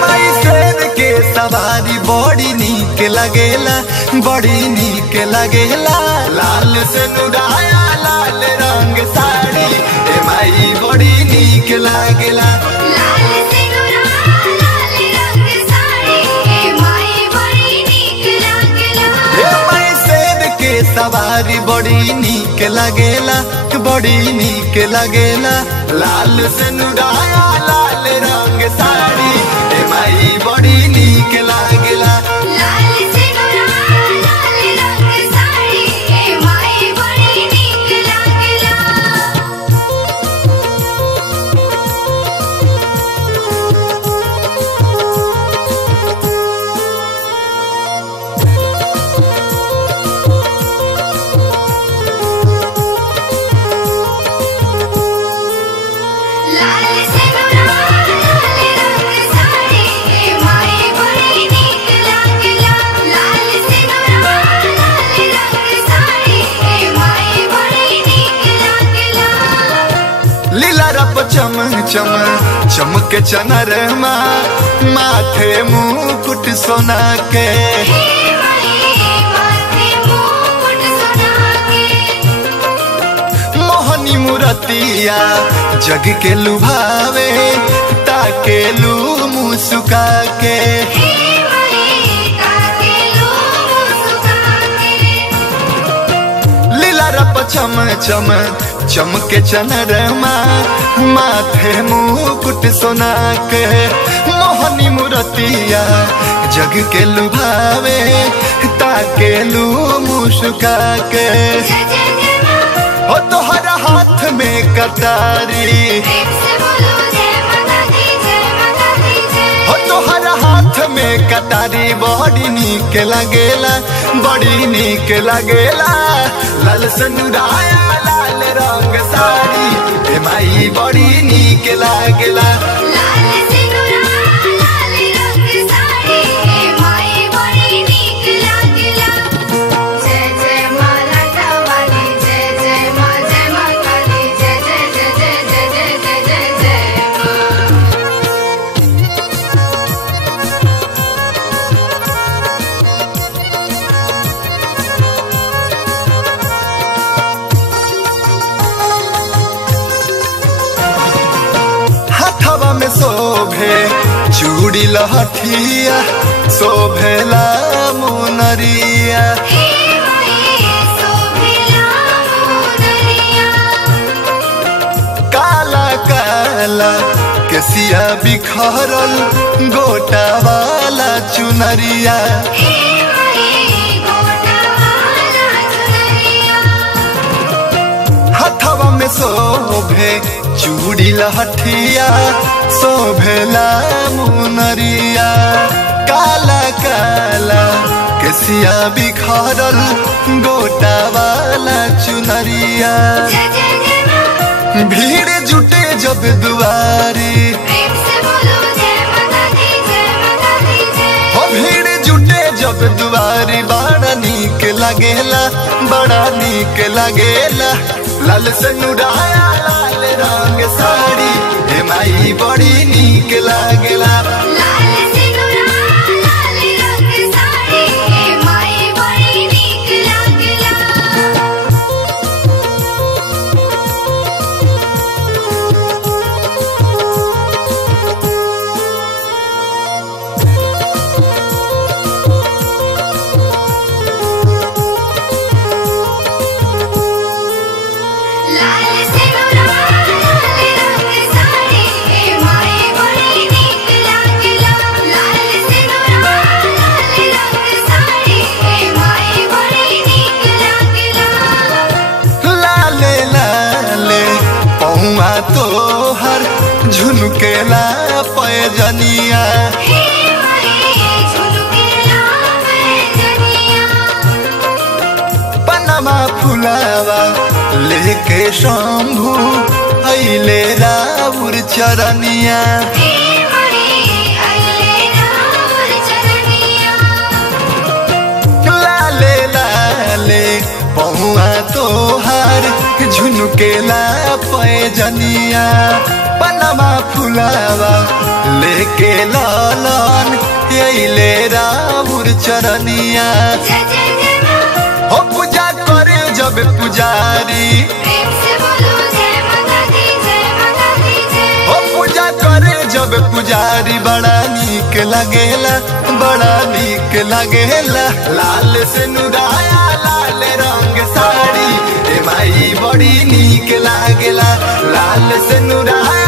माई शेर के सवारी बड़ी नीक लगेला, बड़ी नीक लगेला। लाल से नुराया लाल रंग साड़ी ए माई बड़ी नीक लगेला। लाल से नुराया लाल रंग साड़ी ए माई बड़ी नीक लगेला। माई शेर के सवारी बड़ी नीक लगेला, बड़ी नीक लगेला। लाल से नुराया लाल रंग साड़ी ए माई बड़ी नीक लगेला। लाल से नुराया लाल रंग साड़ी ए माई बड़ी नीक लगेला। लाल से नुराया लाल रंग साड़ी ए माई बड़ी नीक लगेला। लाल से नुराया लाल रंग साड़ी ए माई बड़ी नीक लगेला। लीला रप चम चम चमके चनरमा, माथे मुकुट सोना के। हे माई माथे मुकुट सोना के। मोहनी मूरतिया जग के लुभावे, ताके लू मुस्का के। हे माई ताके लो मुस्का के। लीला रप चम चम चमके चनरमा, माथे मुकुट सोना के। मोहनी मूरतिया जग के लुभावे, ताके लू मुस्का के। जय जय जय मां। हो तोहरा हाथ में कटारी, प्रेम से बोलो जय माता दी जय माता दी जय। हो तोहरा हाथ में कटारी बड़ी नीक लगेला, बड़ी नीक लगेला। लाल से नुराया लाल रंग साड़ी ए माई बड़ी नीक लगेला। लाल से नुराया लाल रंग साड़ी ए माई बड़ी नीक लगेला। जय जय मां लाटा वाली जय जय मां जय माता दी जय जय जय जय जय जय जय जय जय मां। हाथवा में शोभे चूड़ी लहठिया, शोभेला मुनरिया। हे माई शोभिला मुनरिया। काला काला केसिया बिखरल, गोटा वाला चुनरिया। हे माई गोटा वाला चुनरिया। हथवा में शोभे चूड़ी लहठिया, शोभेला मुनरिया। काला काला केसिया बिखरल, गोटा वाला चुनरिया। जय जय जय मां। भीड़ जुटे जब दुआरी, प्रेम से बोलो जय माता दी जय माता दी जय। हो भीड़ जुटे जब दुआरी बड़ा नीक लगेला, बड़ा नीक लगेला। लाल से नुराया लाल रंग साड़ी ए माई बड़ी नीक लगेला। लाल से नुराया लाल रंग साड़ी ए माई बड़ी नीक लगेला। लाल से नुराया लाल रंग साड़ी ए माई बड़ी नीक लगेला। लाल से नुराया लाल रंग साड़ी ए माई बड़ी नीक लगेला। लाले लाले पहुआ तोहर झुनकेला पैजनिया। हे माई झुनकेला पैजनिया। पनमा फुलावा लेके शंभू अइले राउर चरनिया। हे माई अइले राउर चरनिया। लाले लाले पहुआ तोहार झुन झुनकेला पैजनिया पनमा फुलावा लेके लालन यैले राउर चरनिया। जय जय जय माँ। हो पूजा करे जब पुजारी, प्रेम से बोलो जय माता दी जय माता दी जय। हो पूजा करे जब पुजारी बड़ा नीक लगेला, बड़ा नीक लगेला। लाल से नुराया लाल रंग साड़ी ए माई बड़ी नीक लागेला। लाल से नुराया